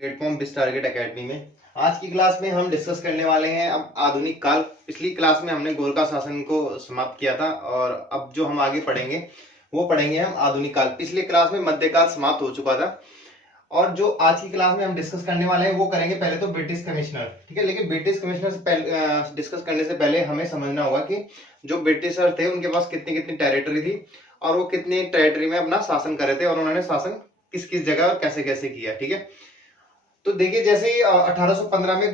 Platform बिस target academy में आज की क्लास में हम डिस्कस करने वाले हैं अब आधुनिक काल। पिछली क्लास में हमने गोरखा शासन को समाप्त किया था और अब जो हम आगे पढ़ेंगे वो पढ़ेंगे हम आधुनिक काल। पिछली क्लास में मध्यकाल समाप्त हो चुका था और जो आज की क्लास में हम डिस्कस करने वाले हैं वो करेंगे पहले तो ब्रिटिश कमिश्नर, ठीक है। लेकिन ब्रिटिश कमिश्नर से पहले डिस्कस करने से पहले हमें समझना होगा कि जो ब्रिटिशर थे उनके पास कितनी कितनी टेरिटरी थी और वो कितनी टेरिटरी में अपना शासन कर रहे थे और उन्होंने शासन किस किस जगह और कैसे कैसे किया, ठीक है। तो देखिए जैसे ही 1815 में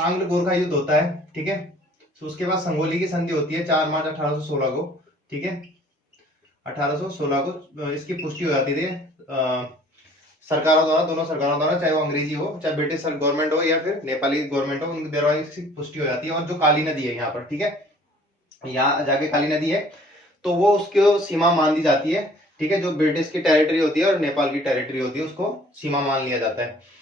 आंग्ल गोरखा युद्ध होता है, ठीक है। तो उसके बाद संगोली की संधि होती है 4 मार्च 1816 को, ठीक है। 1816 को इसकी पुष्टि हो जाती थी सरकारों द्वारा, दोनों सरकारों द्वारा, चाहे वो अंग्रेजी हो, चाहे ब्रिटिश गवर्नमेंट हो या फिर नेपाली गवर्नमेंट हो, उनके द्वारा इसकी पुष्टि हो जाती है। और जो काली नदी है यहाँ पर, ठीक है, यहाँ जाके काली नदी है तो वो उसकी सीमा मान दी जाती है, ठीक है। जो ब्रिटिश की टेरिटरी होती है और नेपाल की टेरिटरी होती है उसको सीमा मान लिया जाता है।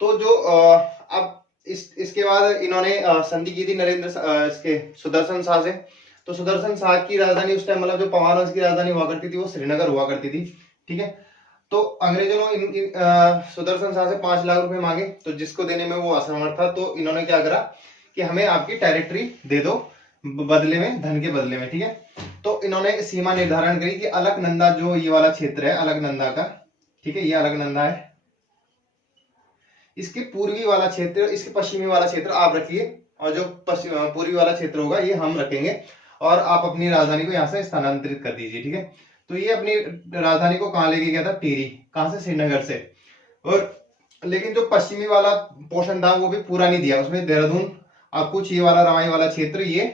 तो जो अब इसके बाद इन्होंने संधि की थी इसके सुदर्शन शाह से। तो सुदर्शन शाह की राजधानी उस टाइम, मतलब जो पवार वंश की राजधानी हुआ करती थी वो श्रीनगर हुआ करती थी, ठीक है। तो अंग्रेजों ने सुदर्शन शाह से 5 लाख रुपए मांगे, तो जिसको देने में वो असमर्थ था। तो इन्होंने क्या करा कि हमें आपकी टेरिटरी दे दो बदले में, धन के बदले में, ठीक है। तो इन्होंने सीमा निर्धारण करी कि अलकनंदा, जो ये वाला क्षेत्र है अलकनंदा का, ठीक है, ये अलकनंदा है, इसके पूर्वी वाला क्षेत्र, इसके पश्चिमी वाला क्षेत्र आप रखिए और जो पूर्वी वाला क्षेत्र होगा ये हम रखेंगे और आप अपनी राजधानी को यहाँ से स्थानांतरित कर दीजिए, ठीक है। तो ये अपनी राजधानी को कहाँ लेके गया था? टिहरी। कहाँ से? श्रीनगर से। और लेकिन जो पश्चिमी वाला पोर्शन था वो भी पूरा नहीं दिया, उसमें देहरादून और कुछ ये वाला रवाई वाला क्षेत्र, ये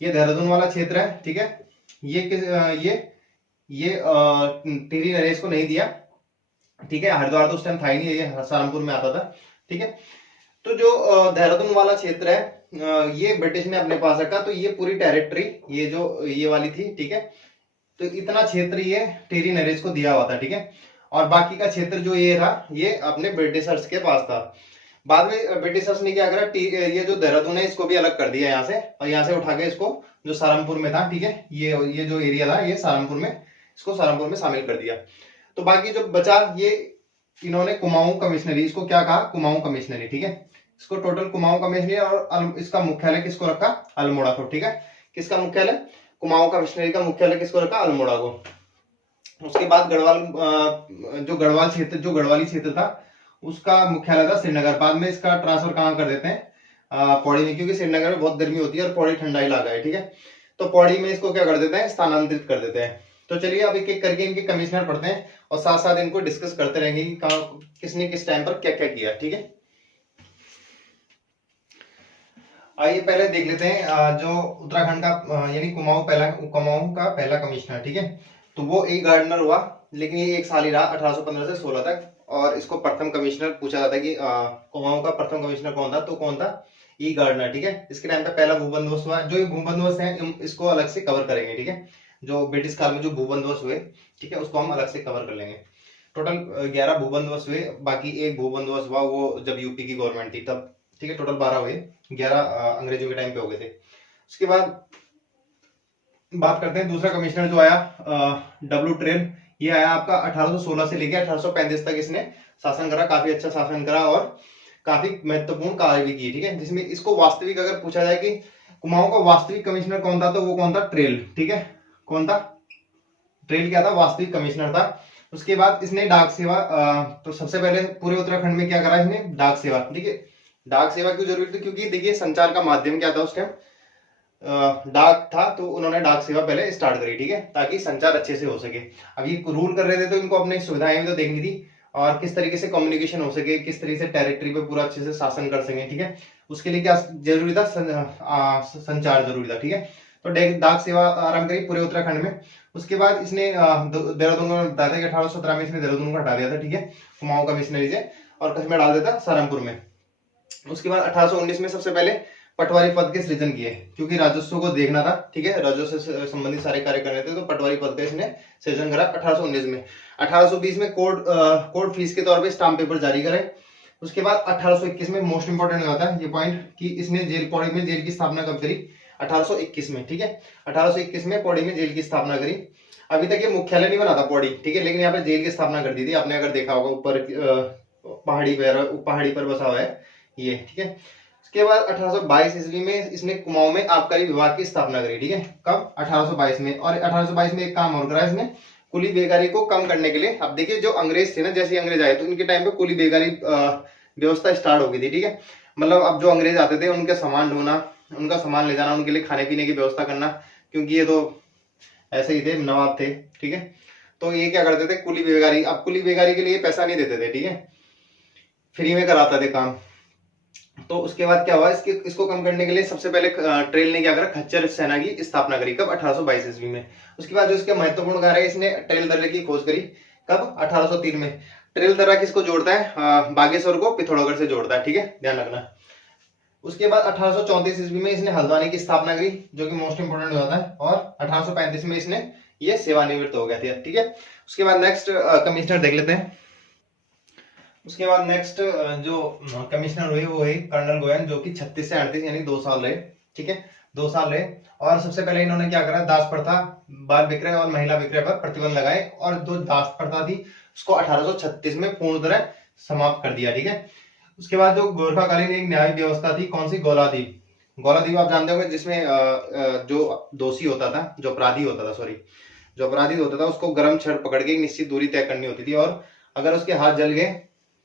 देहरादून वाला क्षेत्र है, ठीक है। ये टिहरी नरेश को नहीं दिया, ठीक है। हरिद्वार तो उस टाइम था ही नहीं, ये सहारनपुर में आता था, ठीक है। तो जो देहरादून वाला क्षेत्र है ये ब्रिटिश ने अपने पास रखा। तो ये पूरी टेरिटरी ये जो ये वाली थी, ठीक है। तो इतना क्षेत्र ये टिहरी नरेश को दिया हुआ था, ठीक है। और बाकी का क्षेत्र जो ये था ये अपने ब्रिटिशर्स के पास था। बाद में ब्रिटिशर्स ने क्या करा, ये जो देहरादून है इसको भी अलग कर दिया यहाँ से, और यहाँ से उठा के इसको जो सहारनपुर में था, ठीक है, ये जो एरिया था ये सहारनपुर में, इसको सहारनपुर में शामिल कर दिया। तो बाकी जो बचा ये इन्होंने कुमाऊं कमिश्नरी, इसको क्या कहा? कुमाऊं कमिश्नरी, ठीक है। इसको टोटल कुमाऊं कमिश्नरी, और इसका मुख्यालय किसको रखा? अल्मोड़ा को, ठीक है। किसका मुख्यालय? कुमाऊं कमिश्नरी का मुख्यालय किसको रखा? अल्मोड़ा को। उसके बाद जो गढ़वाली क्षेत्र था उसका मुख्यालय था श्रीनगर। बाद में इसका ट्रांसफर कहाँ कर देते हैं? पौड़ी में, क्योंकि श्रीनगर में बहुत गर्मी होती है और पौड़ी ठंडा इलाका है, ठीक है। तो पौड़ी में इसको क्या कर देते हैं? स्थानांतरित कर देते हैं। तो चलिए अब एक एक करके इनके कमिश्नर पढ़ते हैं और साथ साथ इनको डिस्कस करते रहेंगे कि किसने किस टाइम पर क्या क्या किया, ठीक है। आइए पहले देख लेते हैं जो उत्तराखंड का यानी कुमाऊं का पहला कमिश्नर, ठीक है। तो वो ई गार्डनर हुआ, लेकिन ये 1 साल ही रहा, 1815 से 16 तक। और इसको प्रथम कमिश्नर पूछा जाता है कि कुमाऊं का प्रथम कमिश्नर कौन था? तो कौन था? ई गार्डनर, ठीक है। इसके टाइम पे पहला भूबंदोबस्त हुआ। जो ये भूबंदोबस्त है इसको अलग से कवर करेंगे, ठीक है। जो ब्रिटिश काल में जो भूबंदोबस्त हुए, ठीक है, उसको हम अलग से कवर कर लेंगे। टोटल 11 भूबंदोबस्त हुए, बाकी एक भूबंदोबस्त हुआ वो जब यूपी की गवर्नमेंट थी तब, ठीक है। टोटल 12 हुए, 11 अंग्रेजों के टाइम पे हो गए थे। उसके बाद बात करते हैं दूसरा कमिश्नर जो आया डब्ल्यू ट्रेन। ये आया आपका 1816 से लेकर 1835 तक इसने शासन करा, काफी अच्छा शासन करा और काफी महत्वपूर्ण कार्य भी किए, ठीक है। जिसमें इसको वास्तविक अगर पूछा जाए कि कुमाऊं का वास्तविक कमिश्नर कौन था, तो वो कौन था? ट्रेल, ठीक है। कौन था? ट्रेल क्या था? वास्तविक कमिश्नर था। उसके बाद इसने डाक सेवा, तो सबसे पहले पूरे उत्तराखंड में क्या करा इसने? डाक सेवा, ठीक है। डाक सेवा क्यों जरूरी थी? क्योंकि देखिए संचार का माध्यम क्या था उस टाइम? डाक था। तो उन्होंने डाक सेवा पहले स्टार्ट करी, ठीक है, ताकि संचार अच्छे से हो सके। अब ये रूल कर रहे थे तो इनको अपनी सुविधाएं भी तो देखनी थी और किस तरीके से कम्युनिकेशन हो सके, किस तरीके से टेरिटरी पे पूरा अच्छे से शासन कर सके, ठीक है। उसके लिए क्या जरूरी था? संचार जरूरी था, ठीक है। तो डाक सेवा आरंभ करी पूरे उत्तराखंड में। उसके बाद इसने देहरादून को बताया था कि 1817 में इसने देहरादून को हटा दिया था, ठीक है, कुमाऊं कमिश्नरी से, और कश्मीर डाल दिया था सहारनपुर में। उसके बाद 1819 में सबसे पहले पटवारी पद के सृजन किए, क्योंकि राजस्व को देखना था, ठीक है, राजस्व से संबंधित सारे कार्य करने थे। तो पटवारी पद का इसने सृजन करा 1819 में। 1820 में कोर्ट फीस के तौर पे स्टाम्प पेपर जारी करे। उसके बाद 1821 में मोस्ट इंपोर्टेंट हो जाता है ये पॉइंट कि इसने पौड़ी में जेल की स्थापना कब करी? 1821 में, ठीक है। 1821 में पौड़ी में जेल की स्थापना करी। अभी तक ये मुख्यालय नहीं बना था पौड़ी, ठीक है, लेकिन यहाँ पे जेल की स्थापना कर दी थी। आपने अगर देखा होगा ऊपर पहाड़ी पर बसा हुआ है ये, ठीक है। उसके बाद 1822 ईस्वी में इसने कुमाऊं में आबकारी विभाग की स्थापना करी, ठीक है। कब? 1822 में। और 1822 में एक काम और करा इसने, कुली बेकारी को कम करने के लिए। अब देखिए जो अंग्रेज थे ना, जैसे अंग्रेज आए तो इनके टाइम पे कुली बेकारी व्यवस्था स्टार्ट हो गई थी, ठीक है। मतलब अब जो अंग्रेज आते थे उनके सामान ढोना, उनका सामान ले जाना, उनके लिए खाने पीने की व्यवस्था करना, क्योंकि ये तो ऐसे ही थे, नवाब थे, ठीक है। तो ये क्या करते थे, कुली बेगारी। अब कुली बेगारी के लिए पैसा नहीं देते थे, ठीक है, फ्री में कराते थे काम। तो उसके बाद क्या हुआ, इसको कम करने के लिए सबसे पहले ट्रेल ने क्या करा, खच्चर सेना की स्थापना करी। कब? 1822 ईस्वी में। उसके बाद जो इसका महत्वपूर्ण कार्य है, इसने ट्रेल दर्रे की खोज करी। कब? 1803 में। ट्रेल दर्रा किसको जोड़ता है? बागेश्वर को पिथौरागढ़ से जोड़ता है, ठीक है, ध्यान रखना। उसके बाद 1834 ईस्वी में इसने हल्द्वानी की स्थापना करी, जो कि मोस्ट इंपोर्टेंट हो जाता है। और 1835 में इसने ये सेवानिवृत्त हो गया था, ठीक है। उसके बाद नेक्स्ट कमिश्नर देख लेते हैं। उसके बाद नेक्स्ट जो कमिश्नर हुए वो है कर्नल गोयन, जो कि 36 से 38 यानी 2 साल रहे, ठीक है, 2 साल रहे। और सबसे पहले इन्होंने क्या करा, दास प्रथा, बाल विक्रय और महिला विक्रय पर प्रतिबंध लगाए। और जो दास प्रथा थी उसको 1836 में पूर्ण तरह समाप्त कर दिया, ठीक है। उसके बाद जो गोरखाकालीन एक न्याय व्यवस्था थी, कौन सी? गौलादीप। गौलादीप आप जानते होंगे, जिसमें जो दोषी होता था, जो अपराधी होता था, सॉरी, जो अपराधी होता था उसको गर्म छड़ पकड़ के एक निश्चित दूरी तय करनी होती थी। और अगर उसके हाथ जल गए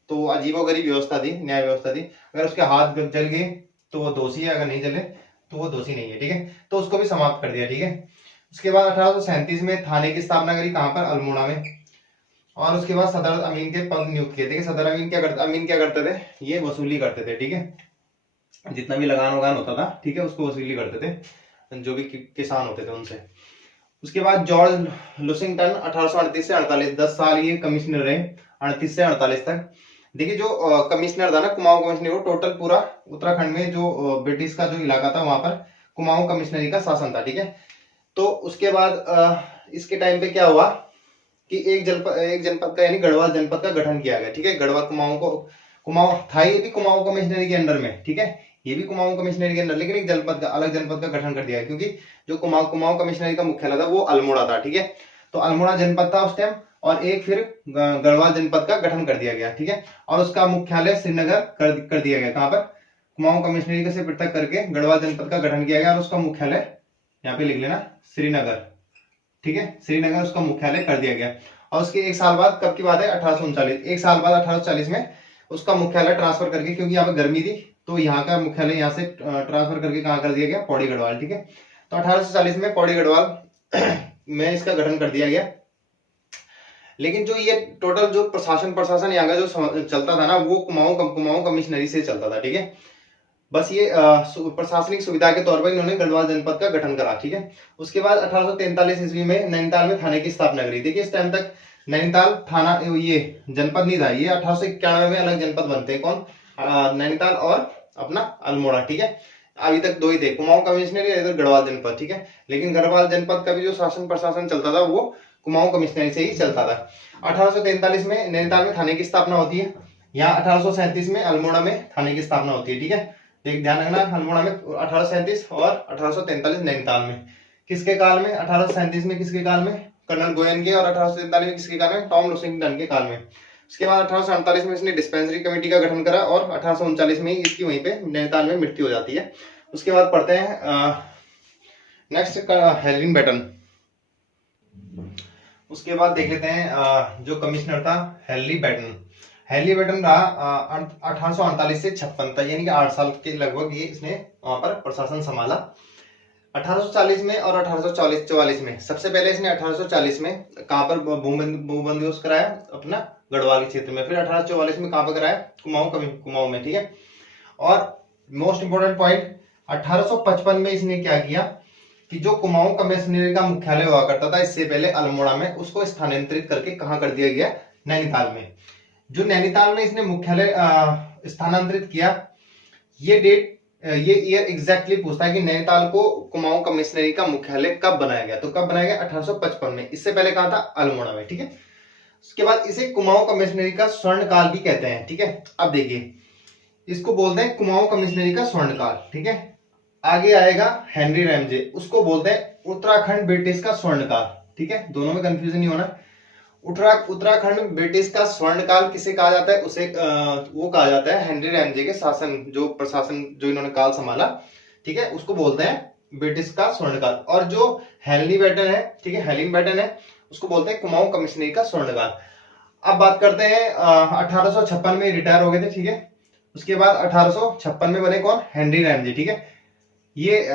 तो अजीबोगरीब व्यवस्था थी, न्याय व्यवस्था थी। अगर उसके हाथ जल गए तो वो दोषी है, अगर नहीं जले तो वो दोषी नहीं है, ठीक है। तो उसको भी समाप्त कर दिया, ठीक है। उसके बाद 1837 में थाने की स्थापना करी, कहां पर? अल्मोड़ा में। और उसके बाद सदर अमीन के पद नियुक्त किए थे। सदर अमीन क्या करते थे? ये वसूली करते थे, ठीक है, जितना भी लगान वगान होता था, ठीक है, उसको वसूली करते थे, जो भी किसान होते थे उनसे। उसके बाद जॉर्ज लुसिंगटन 1838 से 48, 10 साल ये कमिश्नर रहे, 38 से 48 तक। देखिए जो कमिश्नर था ना, कुमाऊं कमिश्नर, वो टोटल पूरा उत्तराखंड में जो ब्रिटिश का जो इलाका था वहां पर कुमाऊं कमिश्नरी का शासन था, ठीक है। तो उसके बाद इसके टाइम पे क्या हुआ कि एक जनपद का यानी गढ़वाल जनपद का गठन किया गया, ठीक है। गढ़वाल कुमाऊं था, ये भी कुमाऊं कमिश्नरी के अंडर में, ठीक है, ये भी कुमाऊं कमिश्नरी के अंदर, लेकिन एक जनपद का, अलग जनपद का गठन कर दिया है, क्योंकि जो कुमाऊं कमिश्नरी का मुख्यालय था वो अल्मोड़ा था, ठीक है। तो अल्मोड़ा जनपद था उस टाइम, और एक फिर गढ़वाल जनपद का गठन कर दिया गया, ठीक है। और उसका मुख्यालय श्रीनगर कर दिया गया। कहां पर? कुमाऊं कमिश्नरी से पृथक करके गढ़वाल जनपद का गठन किया गया, और उसका मुख्यालय यहाँ पे लिख लेना, श्रीनगर, ठीक है, श्रीनगर उसका मुख्यालय कर दिया गया। और उसके एक साल बाद, कब की बात है? 1839, एक साल बाद 1840 में उसका मुख्यालय ट्रांसफर करके, क्योंकि यहाँ पे गर्मी थी तो यहाँ का मुख्यालय यहाँ से ट्रांसफर करके कहाँ कर दिया गया? पौड़ी गढ़वाल, ठीक है। तो 1840 में पौड़ी गढ़वाल में इसका गठन कर दिया गया। लेकिन जो ये टोटल जो प्रशासन यहाँ का जो चलता था ना, वो कुमाऊं कमिश्नरी से चलता था, ठीक है। बस ये प्रशासनिक सुविधा के तौर पर इन्होंने गढ़वाल जनपद का गठन करा, ठीक है। उसके बाद 1843 ईस्वी में नैनीताल में थाने की स्थापना करी। देखिए इस टाइम तक नैनीताल थाना, ये जनपद नहीं था, ये 1891 में अलग जनपद बनते हैं। कौन? नैनीताल और अपना अल्मोड़ा, ठीक है। अभी तक दो ही थे, कुमाऊं कमिश्नरी, इधर गढ़वाल जनपद, ठीक है। लेकिन गढ़वाल जनपद का भी जो शासन प्रशासन चलता था वो कुमाऊं कमिश्नरी से ही चलता था। 1843 में नैनीताल में थाने की स्थापना होती है। यहाँ 1837 में अल्मोड़ा में थाने की स्थापना होती है, ठीक है। एक ध्यान रखना, अल्मोड़ा में 1837 और 1843 नैनीताल में। किसके काल में? 1837 में किसके काल में? कर्नल गोयन के। और 1843 में किसके काल में? टॉम लुसिंगटन के काल में। उसके बाद 1848 में इसने डिस्पेंसरी कमेटी का गठन करा, और 1839 में इसकी वहीं पे नैनीताल में मृत्यु हो जाती है। उसके बाद पढ़ते हैं नेक्स्ट हेनरी बेटन। उसके बाद देख लेते हैं जो कमिश्नर था हेनरी बेटन। हेनरी बेटन रहा 1848 से 56 तक, यानी कि 8 साल के लगभग ये इसने वहां पर प्रशासन संभाला। 1840 में और 1844 में, सबसे पहले इसने 1840 में कहां पर भूबंदोबस्त कराया? अपना गढ़वाल क्षेत्र में। फिर 1844 में कहां पर कराया? कुमाऊं में, ठीक है। और मोस्ट इंपोर्टेंट पॉइंट, 1855 में इसने क्या किया कि जो कुमाऊं कमिश्नरी का मुख्यालय हुआ करता था इससे पहले अल्मोड़ा में, उसको स्थानांतरित करके कहां कर दिया गया? नैनीताल में। जो नैनीताल में इसने मुख्यालय स्थानांतरित किया, ये डेट, ये ईयर एग्जैक्टली पूछता है कि नैनीताल को कुमाऊं कमिश्नरी का मुख्यालय कब बनाया गया। तो कब बनाया गया? 1855 में। इससे पहले कहा था? अल्मोड़ा में, ठीक है। उसके बाद इसे कुमाऊं कमिश्नरी का स्वर्ण काल भी कहते हैं, ठीक है। अब देखिए, इसको बोलते हैं कुमाऊं कमिश्नरी का स्वर्ण काल, ठीक है। आगे आएगा हेनरी रैमजे, उसको बोलते हैं उत्तराखंड ब्रिटिश का स्वर्ण काल, ठीक है। दोनों में कंफ्यूजन नहीं होना। उत्तराखंड ब्रिटिश का स्वर्ण काल किसे कहा जाता है, उसे वो कहा जाता है हेनरी रैमजे के शासन, जो प्रशासन जो इन्होंने काल संभाला, ठीक है, उसको बोलते हैं ब्रिटिश का स्वर्ण काल। और जो हेनरी बैटन है, ठीक है, हेलिन बैटन है, उसको बोलते हैं कुमाऊं कमिश्नरी का स्वर्ण काल। अब बात करते हैं 1856 में रिटायर हो गए थे, ठीक है। उसके बाद 1856 में बने कौन, हेनरी रैमजे, ठीक है। ये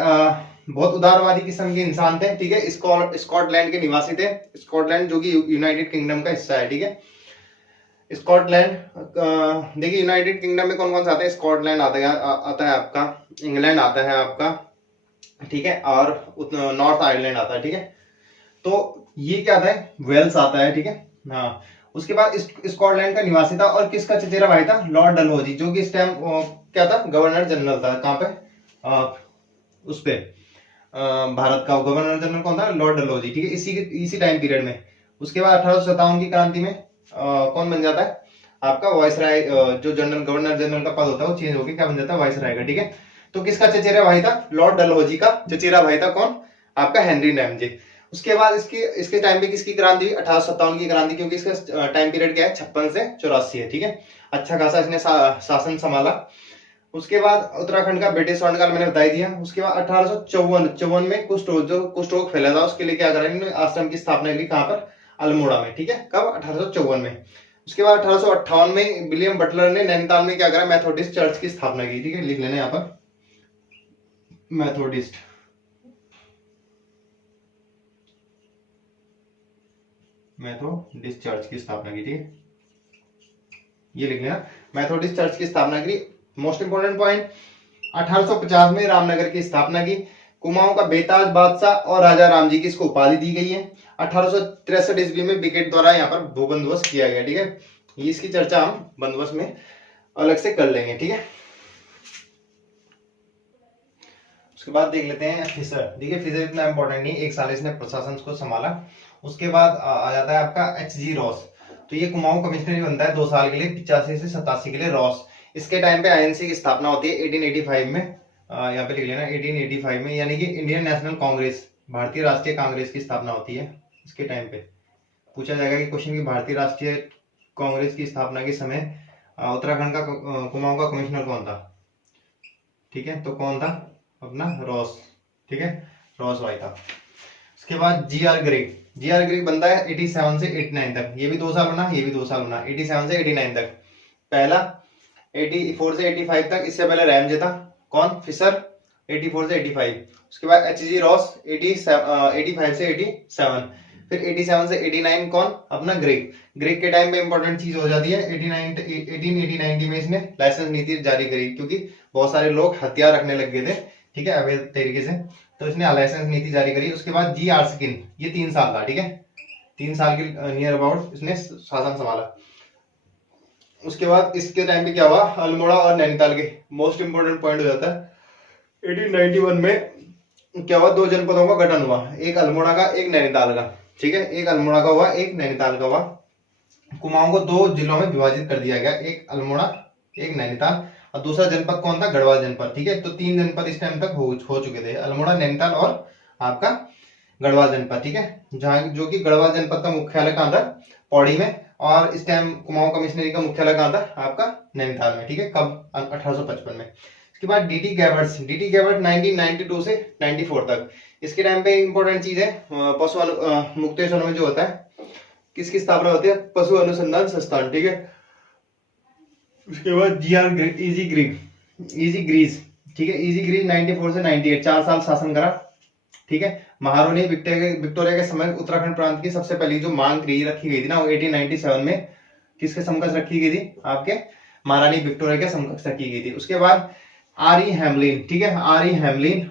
बहुत उदारवादी किस्म के इंसान थे, ठीक है। स्कॉटलैंड के निवासी थे, स्कॉटलैंड जो कि यूनाइटेड किंगडम का हिस्सा है, ठीक है। स्कॉटलैंड, देखिए यूनाइटेड किंगडम में कौन कौन सा आता है, स्कॉटलैंड आता है आपका, इंग्लैंड आता है आपका, ठीक है, और नॉर्थ आयरलैंड आता है, ठीक है। तो ये क्या आता है, वेल्स आता है, ठीक है। हाँ, उसके बाद स्कॉटलैंड का निवासी था, और किसका चचेरा भाई था, लॉर्ड डलहौजी, जो कि इस टाइम क्या था, गवर्नर जनरल था, कहाँ पे, उस पे भारत का गवर्नर जनरल कौन था, लॉर्ड डलहौजी, ठीक है, इसी टाइम पीरियड में। उसके बाद 1857 की क्रांति में कौन बन जाता है आपका वायसराय, जो जनरल गवर्नर जनरल का पद होता है वो चेंज होकर क्या बन जाता है, वायसराय का, ठीक है। तो किसका चचेरा भाई था, लॉर्ड डलहौजी का चचेरा भाई था कौन, आपका हेनरी रैमजे। उसके बाद इसके टाइम पे किसकी क्रांति हुई, 1857 की क्रांति, क्योंकि इसका टाइम पीरियद क्या है, 56 से 84 है, ठीक है। अच्छा खासा इसने शासन संभाला। उसके बाद उत्तराखंड का ब्रिटिश स्वर्ण काल मैंने बता ही दिया। उसके बाद 1854 में कुष्ठ रोग फैला था, उसके लिए क्या करा इन्होंने, आश्रम की स्थापना की, कहां पर, अल्मोड़ा में, ठीक है, कब, 1854 में। उसके बाद 1858 में विलियम बटलर ने नैनीताल में क्या करा, मेथोडिस्ट चर्च की स्थापना की, ठीक है, लिख लेना यहाँ पर, मेथोडिस्ट चर्च की स्थापना की, ठीक है, ये लिख लेना, मेथोडिस्ट चर्च की स्थापना की। मोस्ट इंपोर्टेंट पॉइंट, 1850 में रामनगर की स्थापना की। कुमाऊं का बेताज बादशाह और राजा राम जी की इसको उपाधि दी गई है। 1863 ईस्वी में ब्रिगेड द्वारा यहाँ पर भू बंदोबस्त किया गया, ठीक है। ये इसकी चर्चा हम बंदोबस्त में अलग से कर लेंगे, ठीक है। उसके बाद देख लेते हैं फिशर, देखिए फिशर इतना इंपॉर्टेंट नहीं, एक साल इसने प्रशासन को संभाला। उसके बाद आ जाता है आपका एच.जी. रॉस, तो ये कुमाऊं कमिश्नरी बनता है 2 साल के लिए, 85 से 87 के लिए रॉस। इसके टाइम पे आईएनसी की स्थापना होती है 1885 में, यहाँ पे लिख लेना 1885 में, यानी कि इंडियन नेशनल कांग्रेस, भारतीय राष्ट्रीय कांग्रेस की स्थापना होती है इसके टाइम पे। पूछा जाएगा कि क्वेश्चन की भारतीय राष्ट्रीय कांग्रेस की स्थापना के समय उत्तराखंड का कुमाऊं का कमिश्नर कौन था, ठीक है, तो कौन था, अपना रॉस, ठीक है, रॉस भाई था। उसके बाद जी.आर. ग्रेग बनता है 87 से 89 तक, ये भी 2 साल बना, ये भी 2 साल बना, 87 से 89 तक। पहला 84 से 85 तक, इससे पहले रैमजे था, कौन, फिशर, 84 से 85। उसके बाद एच.जी. रॉस 85 से 87, फिर 87 से 89 कौन, अपना ग्रेग के टाइम पे इंपॉर्टेंट चीज हो जाती है, 1880 में इसने लाइसेंस नीति जारी करी, क्योंकि बहुत सारे लोग हथियार रखने लग गए थे, ठीक है, अवैध तरीके से, तो इसने लाइसेंस नीति जारी करी। उसके बाद जी आर्स्किन, ये 3 साल था, ठीक है, 3 साल के नियर अबाउट इसने शासन संभाला। उसके बाद इसके टाइम पे क्या हुआ, अल्मोड़ा और नैनीताल के मोस्ट इंपोर्टेंट पॉइंट हो जाता है। 1891 में क्या हुआ, 2 जनपदों का गठन हुआ, एक अल्मोड़ा का, एक नैनीताल का, ठीक है, एक अल्मोड़ा का हुआ, एक नैनीताल का हुआ। कुमाऊं को 2 जिलों में विभाजित कर दिया गया, एक अल्मोड़ा, एक नैनीताल, और दूसरा जनपद कौन था, गढ़वाल जनपद, ठीक है। तो 3 जनपद इस टाइम तक हो चुके थे, अल्मोड़ा, नैनीताल और आपका गढ़वाल जनपद, ठीक है, जहां जो कि गढ़वाल जनपद का मुख्यालय कहां था, पौड़ी में, और इस टाइम कुमाऊं कमिश्नरी का मुख्यालय कहां था, आपका नैनीताल में, ठीक है, कब, 1855 में। इसके बाद डी.टी. गैबर्ट्स 1992 से 94 तक, इसके टाइम पे इंपॉर्टेंट चीज है, पशु मुक्तेश्वर में जो होता है, किसकी स्थापना होती है, पशु अनुसंधान संस्थान, ठीक है। उसके बाद इजी ग्रीज, ठीक है, इजी ग्रीज 94 से 98, 4 साल शासन करा, ठीक है। महारानी विक्टोरिया के समय उत्तराखंड प्रांत की सबसे पहली जो मांग रखी गई थी ना, वो 1897 में किसके समकक्ष रखी गई थी, आपके महारानी विक्टोरिया के समकक्ष रखी गई थी। उसके बाद आर.ई. हेमलिन, ठीक है, आर.ई. हेमलिन,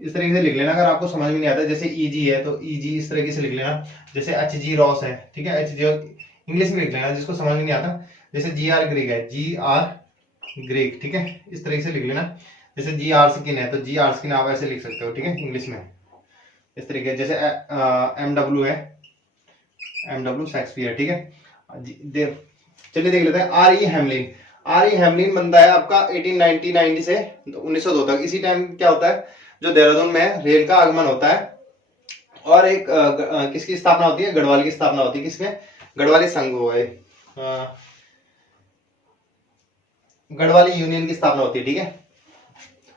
इस तरीके से लिख लेना, अगर आपको समझ में नहीं आता, जैसे ईजी है तो ईजी इस तरीके से लिख लेना, जैसे एच.जी. रॉस है, ठीक है, एच.जी. इंग्लिश में लिख लेना, जिसको समझ में नहीं आता, जैसे जी.आर. ग्रेग है, जी.आर. ग्रेग, ठीक है, इस तरीके से लिख लेना। जैसे जी आर्स्किन है तो जी आर्स्किन आप ऐसे लिख सकते हो, ठीक है, इंग्लिश में इस तरीके, जैसे एम.डब्ल्यू. है, एम.डब्ल्यू. शेक्सपियर, ठीक है। चलिए देख लेते हैं आर.ई. हेमलिन। आर.ई. हेमलिन बनता है आपका 1890 से 1902 तक। इसी टाइम क्या होता है, जो देहरादून में रेल का आगमन होता है, और एक किसकी स्थापना होती है, गढ़वाल की स्थापना होती है, किसमें, गढ़वाली संघ हुआ है, गढ़वाली यूनियन की स्थापना होती है, ठीक है।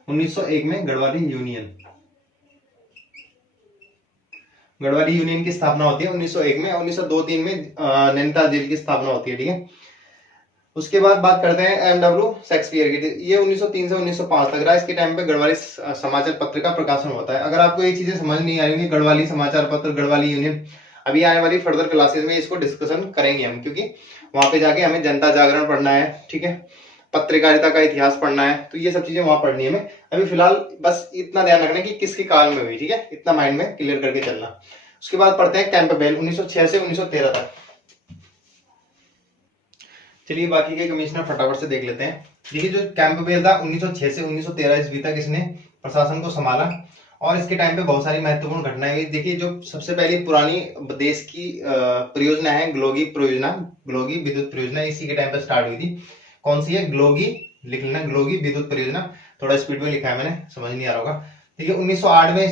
1901 में गढ़वाली यूनियन की स्थापना होती है 1901 में। 1902-3 में नैनीताल जेल की स्थापना होती है, ठीक है। उसके बाद बात करते हैं एमडब्ल्यू शेक्सपियर की। ये 1903 से 1905 तक रहा। इसके टाइम पे गढ़वाली समाचार पत्र का प्रकाशन होता है। अगर आपको ये चीजें समझ नहीं आ रही, गढ़वाली समाचार पत्र, गढ़वाली यूनियन, अभी आने वाली फर्दर क्लासेस में इसको डिस्कशन करेंगे हम, क्योंकि वहां पे जाके हमें जनता जागरण पढ़ना है, ठीक है, पत्रकारिता का इतिहास पढ़ना है, तो ये सब चीजें वहां पढ़नी है हमें। अभी फिलहाल बस इतना ध्यान रखना कि किसके काल में हुई, ठीक है, इतना माइंड में क्लियर करके चलना। उसके बाद पढ़ते हैं कैंपबेल 1906 से 1913 तक। चलिए बाकी के कमिश्नर फटाफट से देख लेते हैं। देखिए जो कैंपबेल था 1906 से 1913 ईस्वी तक इसने प्रशासन को संभाला और इसके टाइम पे बहुत सारी महत्वपूर्ण घटनाएं हुई। देखिए जो सबसे पहली पुरानी देश की परियोजना है ग्लोगी विद्युत परियोजना, इसी के टाइम पे स्टार्ट हुई थी। कौन सी है? ग्लोगी, लिख लेना, ग्लोगी विद्युत परियोजना। थोड़ा स्पीड में लिखा है मैंने, समझ नहीं आ रहा होगा। देखिए 1908 में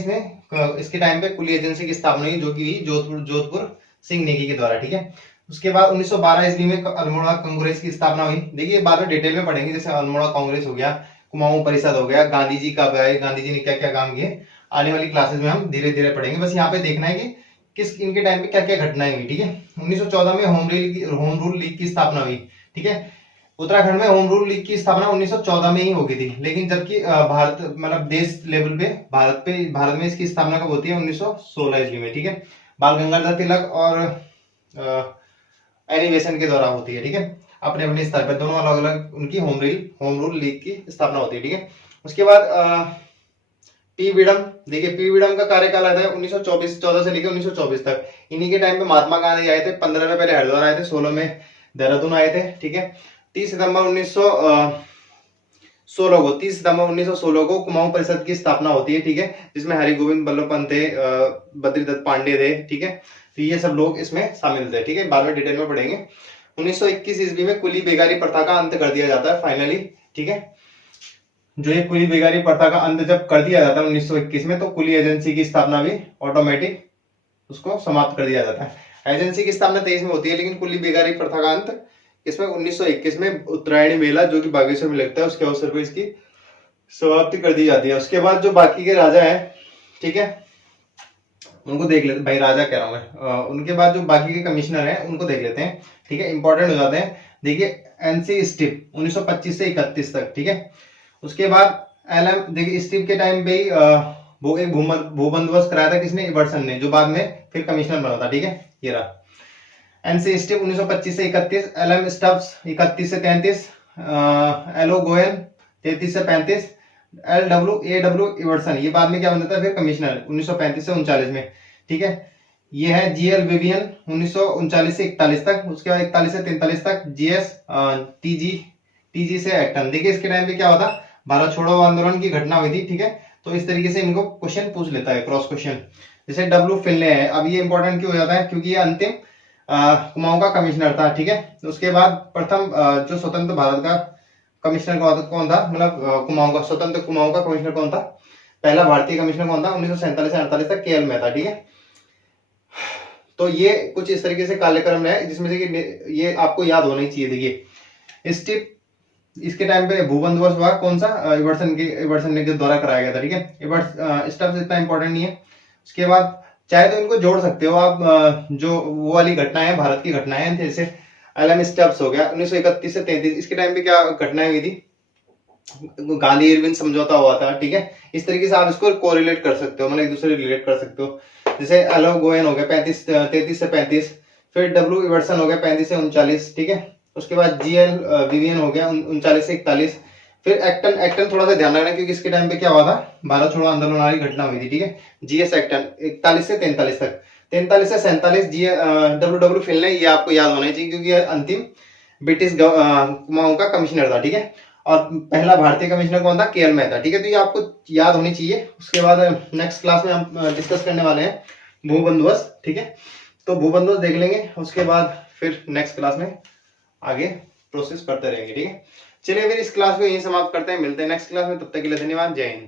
इसके टाइम पे कुली एजेंसी की स्थापना हुई, जो की जोधपुर सिंह नेगी के द्वारा, ठीक है। उसके बाद 1912 ईस्वी में अल्मोड़ा कांग्रेस की स्थापना हुई। देखिए बाद में डिटेल में पढ़ेंगे, जैसे अल्मोड़ा कांग्रेस हो गया, कुमाऊं परिषद हो गया, गांधी जी कब आए, गांधी जी ने क्या क्या काम किए, आने वाली क्लासेस में हम धीरे धीरे पढ़ेंगे। बस यहाँ पे देखना है कि किस इनके टाइम पे क्या क्या घटनाएं हुई, ठीक है। 1914 में होम रूल लीग की स्थापना हुई, ठीक है। उत्तराखंड में होम रूल लीग की स्थापना 1914 में ही हो गई थी, लेकिन जबकि भारत मतलब देश लेवल पे भारत में इसकी स्थापना कब होती है? 1916 ईस्वी में, ठीक है। बाल गंगाधर तिलक और एनिमेशन के द्वारा होती है, ठीक है। अपने अपने स्तर पर दोनों अलग अलग उनकी होम रूल लीग की स्थापना होती है, ठीक है। उसके बाद पी विडम, देखिए पी विडम का कार्यकाल आता है 1914 से लेकर 1924 तक। इन्हीं के टाइम पे महात्मा गांधी आए थे। 15 में पहले हरिद्वार आए थे, 16 में देहरादून आए थे, ठीक है। 30 सितंबर 1916 को कुमाऊं परिषद की स्थापना होती है, ठीक है, जिसमें हरि गोविंद बल्लभ पंत थे, बद्रीदत्त पांडे थे, ठीक है। तो ये सब लोग इसमें शामिल थे, ठीक है, बाद में डिटेल में पढ़ेंगे। 1921 ईस्वी में कुली बेगारी प्रथा का अंत कर दिया जाता है फाइनली, ठीक है। जो ये कुली बेगारी प्रथा का अंत जब कर दिया जाता है 1921 में, तो कुली एजेंसी की स्थापना भी ऑटोमेटिक उसको समाप्त कर दिया जाता है। एजेंसी की स्थापना 23 में होती है, लेकिन कुली बेगारी प्रथा का अंत इसमें 1921 में उत्तरायणी मेला जो कि बागेश्वर में लगता है, उसके अवसर पर इसकी समाप्ति कर दी जाती है। उसके बाद जो बाकी के राजा हैं, ठीक है, उनको देख लेते, भाई राजा कह रहा हूं मैं, उनके बाद जो बाकी के कमिश्नर हैं उनको देख लेते हैं, ठीक है, इंपॉर्टेंट हो जाते हैं। देखिए एनसी स्टिप 1925 से 31 तक, ठीक है। उसके बाद एलएम, देखिए स्टिप के टाइम पे ही वो एक भूबंदोबस्त कराया था, किसने? इबर्सन ने, जो बाद में फिर कमिश्नर बना था, ठीक है। ये रहा एनसी स्टिप 1925 से 31, एलएम स्टब्स 31 से 33, एलो गोयन 33 से 35, एडब्ल्यू इवर्सन, ये बाद में क्या बनता है फिर कमिश्नर 1935 से 39 में, ठीक है। ये है जीएल विवियन 1939 से 41 तक। उसके बाद 41 से 43 तक जीएस टीजी से एक्टन। देखिए इसके टाइम पे क्या होता, भारत छोड़ो आंदोलन की घटना हुई थी, ठीक है। तो इस तरीके से इनको क्वेश्चन पूछ लेता है, क्रॉस क्वेश्चन। जैसे डब्ल्यू फिनले है, अब ये इंपॉर्टेंट क्यों हो जाता है? क्योंकि ये अंतिम कुमाऊं का कमिश्नर था, ठीक है। उसके बाद प्रथम जो स्वतंत्र भारत का कमिश्नर कौन था, मतलब कुमाऊं का, स्वतंत्र कुमाऊं का कमिश्नर कौन था? पहला भारतीय कमिश्नर कौन था? 1947 से 48 तक केएल मेहता, ठीक है। तो ये कुछ इस तरीके से कार्यक्रम है, जिसमें से कि ये आपको याद होना ही चाहिए। देखिए स्टिप, इसके टाइम पे भूबंदोबस्त हुआ कौन सा? इबर्सन ने के द्वारा कराया गया था, ठीक है। स्टफ इतना इंपॉर्टेंट नहीं है। उसके बाद चाहे तो इनको जोड़ सकते हो आप, जो वो वाली घटना है, भारत की घटनाएं हैं, जैसे एलएम स्टब्स हो गया 1931 से 33, इसके टाइम पे क्या घटनाएं हुई थी? गांधी इरविन समझौता हुआ था, ठीक है। इस तरीके से आप इसको कोरिलेट कर सकते हो, मतलब एक दूसरे रिलेट कर सकते हो। जैसे एलो गोयन हो गया 33 से 35, फिर डब्ल्यू इवर्सन हो गया 35 से 39, ठीक है। उसके बाद जीएल विवियन हो गया 39 से 41, फिर एक्टन थोड़ा सा ध्यान रखना, क्योंकि इसके टाइम पे क्या हुआ था, भारत छोड़ो आंदोलन वाली घटना हुई थी, ठीक है। जीएस एक्टन 41 से 43 तक, 43 से 47 डब्ल्यू फिनले, ये आपको याद होना चाहिए, क्योंकि अंतिम ब्रिटिश कुमाऊं का कमिश्नर था, ठीक है। और पहला भारतीय कमिश्नर कौन था? केएल मेहता, ठीक है। तो ये आपको याद होनी चाहिए। उसके बाद नेक्स्ट क्लास में हम डिस्कस करने वाले हैं भूबंदोबस्त, ठीक है। तो भूबंदोबस्त देख लेंगे, उसके बाद फिर नेक्स्ट क्लास में आगे प्रोसेस करते रहेंगे, ठीक है। चलिए फिर इस क्लास को यहीं समाप्त करते हैं, मिलते हैं नेक्स्ट क्लास में, तब तक के लिए धन्यवाद, जय हिंद।